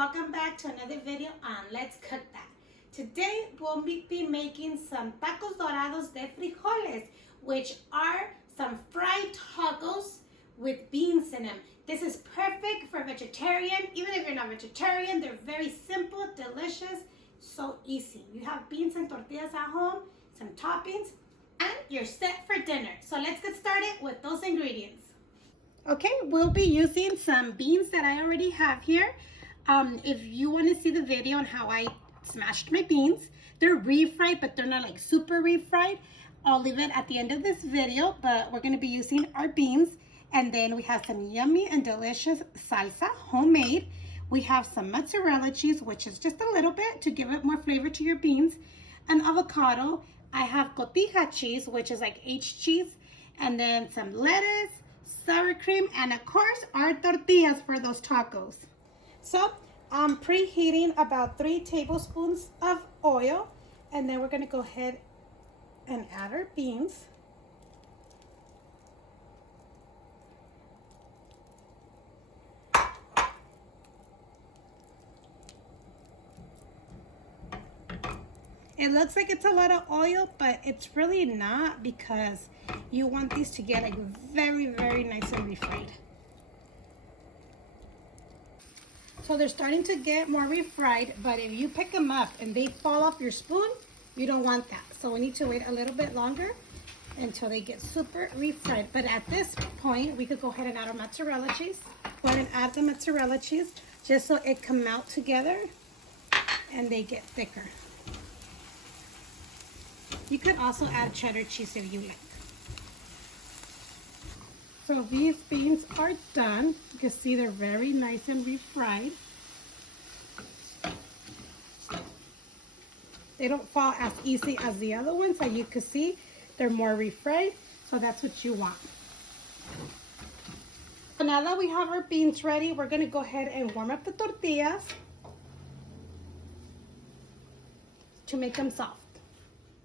welcome back to another video on Let's Cook That. Today we'll be making some tacos dorados de frijoles, which are some fried tacos with beans in them. This is perfect for vegetarian. Even if you're not vegetarian, they're very simple, delicious, so easy. You have beans and tortillas at home, some toppings, and you're set for dinner. So let's get started with those ingredients. Okay, we'll be using some beans that I already have here. If you want to see the video on how I smashed my beans, they're refried, but they're not like super refried. I'll leave it at the end of this video, but we're going to be using our beans. And then we have some yummy and delicious salsa, homemade. We have some mozzarella cheese, which is just a little bit to give it more flavor to your beans. An avocado. I have cotija cheese, which is like H cheese. And then some lettuce, sour cream, and of course our tortillas for those tacos. So I'm preheating about 3 tablespoons of oil, and then we're going to go ahead and add our beans. It looks like it's a lot of oil, but it's really not, because you want these to get like very, very nice and refried. So they're starting to get more refried, but if you pick them up and they fall off your spoon, you don't want that. So we need to wait a little bit longer until they get super refried. But at this point, we could go ahead and add our mozzarella cheese. Go ahead and add the mozzarella cheese just so it can melt together and they get thicker. You could also add cheddar cheese if you like. So these beans are done. You can see they're very nice and refried. They don't fall as easy as the other ones. As you can see, they're more refried. So that's what you want. So now that we have our beans ready, we're going to go ahead and warm up the tortillas to make them soft.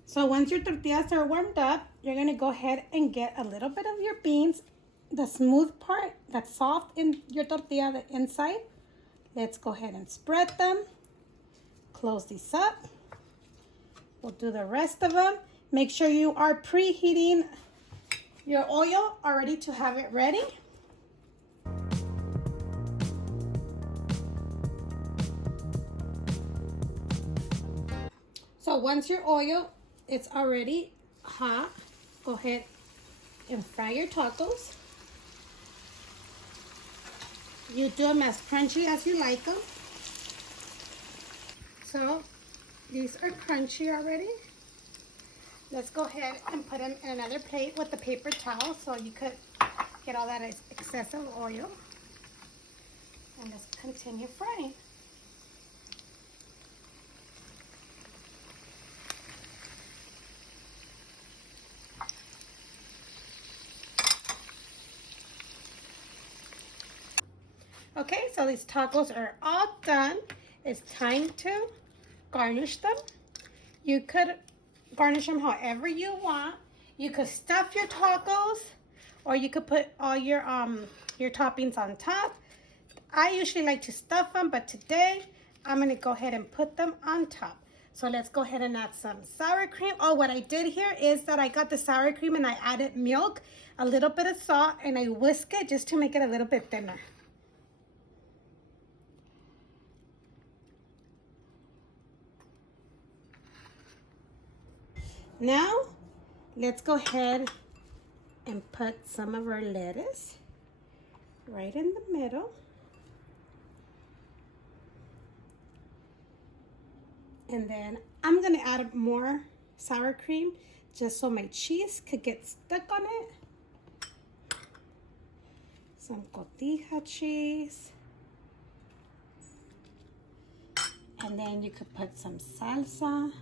So once your tortillas are warmed up, you're going to go ahead and get a little bit of your beans, the smooth part that's soft in your tortilla, the inside. Let's go ahead and spread them. Close these up. We'll do the rest of them. Make sure you are preheating your oil already to have it ready. So once your oil is already hot, go ahead and fry your tacos. You do them as crunchy as you like them. So these are crunchy already. Let's go ahead and put them in another plate with the paper towel so you could get all that excessive oil. And let's continue frying. Okay, so these tacos are all done. It's time to garnish them. You could garnish them however you want. You could stuff your tacos, or you could put all your toppings on top. I usually like to stuff them, but today I'm gonna go ahead and put them on top. So let's go ahead and add some sour cream. Oh, what I did here is that I got the sour cream and I added milk, a little bit of salt, and I whisk it just to make it a little bit thinner. Now, let's go ahead and put some of our lettuce right in the middle. And then I'm going to add more sour cream just so my cheese could get stuck on it. Some cotija cheese. And then you could put some salsa.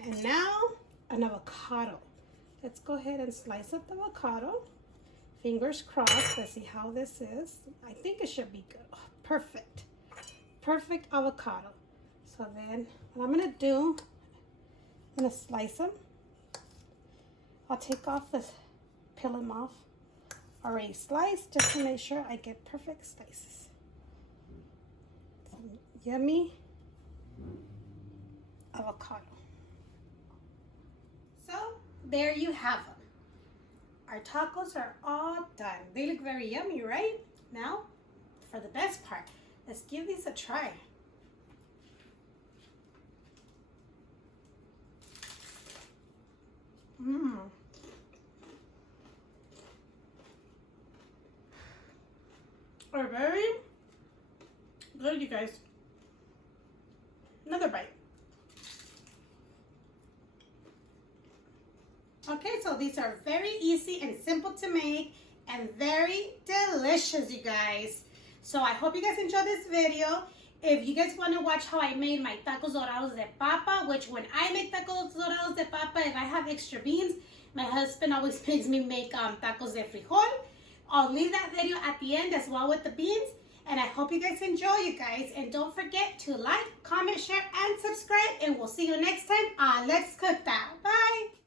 And now, an avocado. Let's go ahead and slice up the avocado. Fingers crossed. Let's see how this is. I think it should be good. Oh, perfect. Perfect avocado. So So then what I'm going to do, I'm going to slice them. I'll take off this, peel them off. Already sliced just to make sure I get perfect slices. Some yummy avocado. So there you have them. Our tacos are all done. They look very yummy, right? Now, for the best part, let's give these a try. Are very good, you guys. Another bite. Okay, so these are very easy and simple to make and very delicious, you guys. So I hope you guys enjoyed this video. If you guys want to watch how I made my tacos dorados de papa, which when I make tacos dorados de papa, if I have extra beans, my husband always makes me make tacos de frijol. I'll leave that video at the end as well with the beans. And I hope you guys enjoy, you guys. And don't forget to like, comment, share, and subscribe. And we'll see you next time on Let's Cook That. Bye.